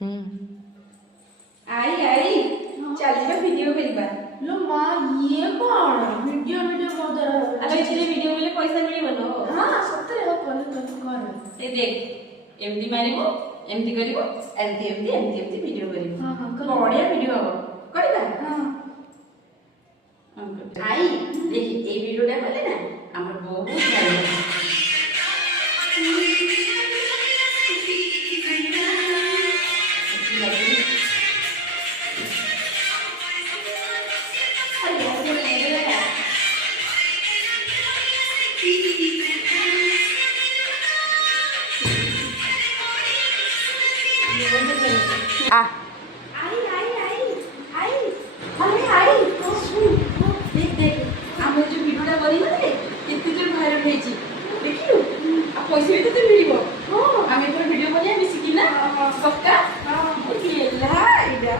आई आई चलिए वीडियो करवा लो माँ ये कौन वीडियो वीडियो बहुत तरह अरे इसलिए वीडियो मिले पैसा मिलिबनो हाँ सत्य है कौन कौन ए देख एमडी मारिबो एमडी करिवो MD MD MD MD video करिवो हाँ हाँ बढ़िया वीडियो हो करबा हाँ आई देखि ए वीडियोटा कले ना हमर बहुत भाई आ आई आई आई आई अरे आई तो सुन देख देख हम जो वीडियोटा बनी ना केते जो वायरल होईची देखियो आ पैसा भी तो मिलिबो हां